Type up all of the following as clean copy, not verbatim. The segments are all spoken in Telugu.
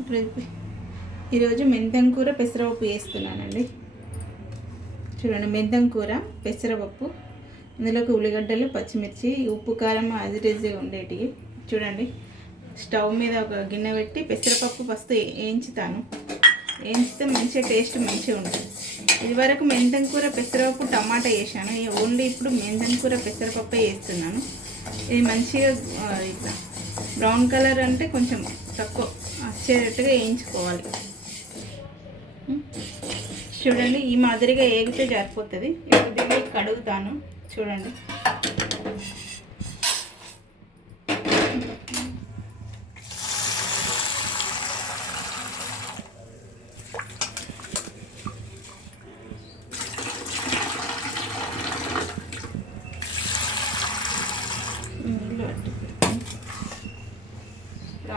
ఇప్పుడు ఈరోజు మెంతం కూర పెసరపప్పు వేస్తున్నానండి. చూడండి, మెంతం కూర పెసరపప్పు, ఇందులోకి ఉల్లిగడ్డలు, పచ్చిమిర్చి, ఉప్పు, కారం యాజ్ ఇట్ ఈజ్గా ఉండేటివి. చూడండి, స్టవ్ మీద ఒక గిన్నె పెట్టి పెసరపప్పు ఫస్ట్ వేయించుతాను. వేయించితే మంచిగా టేస్ట్ మంచిగా ఉంటుంది. ఇదివరకు మెంతం కూర పెసరపప్పు టమాటా వేసాను, ఓన్లీ ఇప్పుడు మెంతం కూర పెసరపప్పే వేస్తున్నాను. ఇది మంచిగా ఇట్లా బ్రౌన్ కలర్ అంటే కొంచెం తక్కువ వచ్చేటట్టుగా వేయించుకోవాలి. చూడండి, ఈ మాదిరిగా ఏగితే సరిపోతుంది. ఇప్పుడు దీన్ని కడుగుతాను. చూడండి,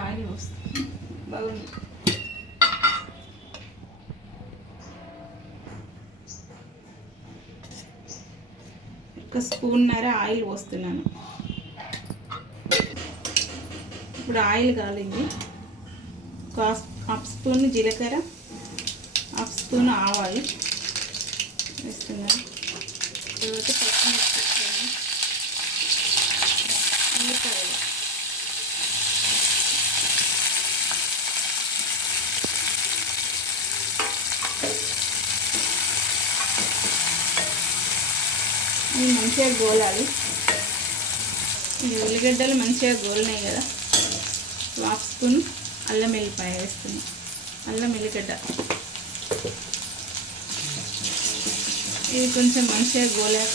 ఆయిల్ వస్తుంది బాగుంది. ఒక స్పూన్నర ఆయిల్ పోస్తున్నాను. ఇప్పుడు ఆయిల్ కాలింది. ఒక హాఫ్ స్పూన్ జీలకర్ర, హాఫ్ స్పూన్ ఆవాలు వేస్తున్నాను. తర్వాత పచ్చిమిర్చి, ఉల్లిపాయలు, ఇవి మంచిగా గోలాలి. ఈ ఉల్లిగడ్డలు మంచిగా గోలినాయి కదా. హాఫ్ స్పూన్ అల్లం వెల్లిపాయ వేస్తుంది. అల్లం వెల్లిగడ్డ ఇవి కొంచెం మంచిగా గోలాక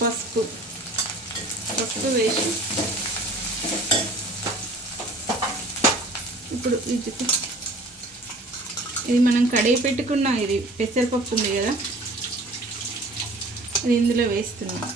పసుపు వేసి ఇప్పుడు ఇది మనం కడిగి పెట్టుకున్న ఇది పెసరపప్పు ఉంది కదా, అది ఇందులో వేస్తున్నాం.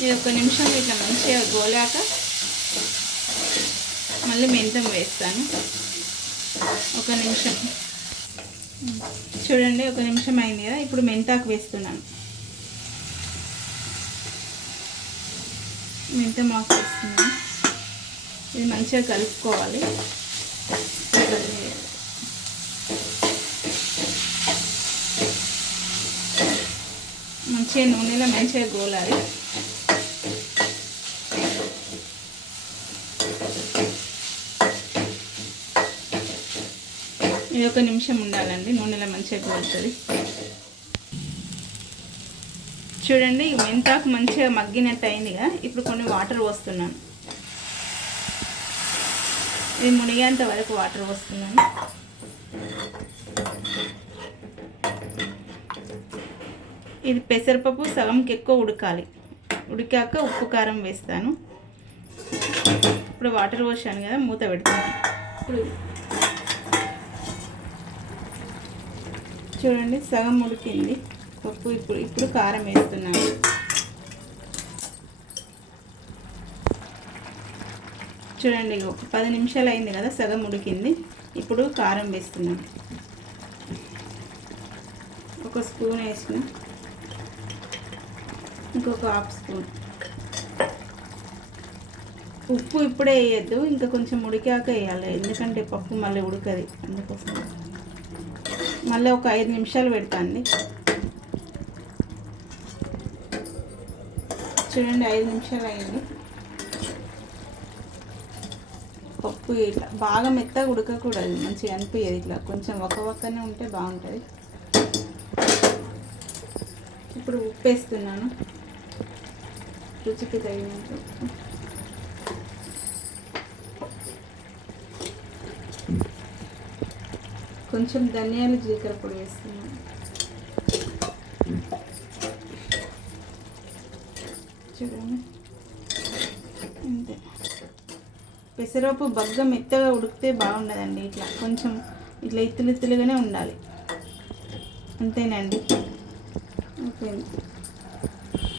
ఇది ఒక నిమిషం ఇట్లా మంచిగా గోలాక మళ్ళీ మెంతం వేస్తాను. ఒక నిమిషం చూడండి, ఒక నిమిషం అయింది కదా. ఇప్పుడు మెంతాకు వేస్తున్నాను. మెంతం ఆకు వేస్తున్నాను. ఇది మంచిగా కలుపుకోవాలి. మంచిగా నూనెలో మంచిగా గోలాలి. ఇది ఒక నిమిషం ఉండాలండి, నూనెలో మంచిగా గోలుతుంది. చూడండి, మెంతాకు మంచిగా మగ్గినట్టు అయింది కదా. ఇప్పుడు కొన్ని వాటర్ పోస్తున్నాను. ఇది మునిగేంత వరకు వాటర్ పోస్తున్నాను. ఇది పెసరపప్పు సగంకి ఎక్కువ ఉడకాలి. ఉడికాక ఉప్పు, కారం వేస్తాను. ఇప్పుడు వాటర్ పోసాను కదా, మూత పెడతాను. ఇప్పుడు చూడండి, సగం ఉడికింది పప్పు. ఇప్పుడు కారం వేస్తున్నాను. చూడండి, ఒక 10 నిమిషాలు అయింది కదా, సగం ఉడికింది. ఇప్పుడు కారం వేస్తున్నాను. ఒక స్పూన్ వేసిన, ఇంకొక హాఫ్ స్పూన్. ఉప్పు ఇప్పుడే వేయద్దు, ఇంకా కొంచెం ఉడికాక వేయాలి, ఎందుకంటే పప్పు మళ్ళీ ఉడకది. అందుకోసం మళ్ళీ ఒక 5 నిమిషాలు పెడతాండి. చూడండి, 5 నిమిషాలు అయింది. పప్పు ఇట్లా బాగా మెత్తగా ఉడకకూడదు, మంచిగా అనిపించదు. ఇట్లా కొంచెం ఒక్కనే ఉంటే బాగుంటుంది. ఇప్పుడు ఉప్పు వేస్తున్నాను, రుచికి తగినంత ఉప్పు. కొంచెం ధనియాలు, జీలకర్ర పొడి వేస్తున్నాను. చూడండి, అంతే. పెసరపప్పు బగ్గ మెత్తగా ఉడికితే బాగుండదండి. ఇట్లా కొంచెం ఇట్లా ఇత్తులుగానే ఉండాలి. అంతేనండి, అయిపోయింది.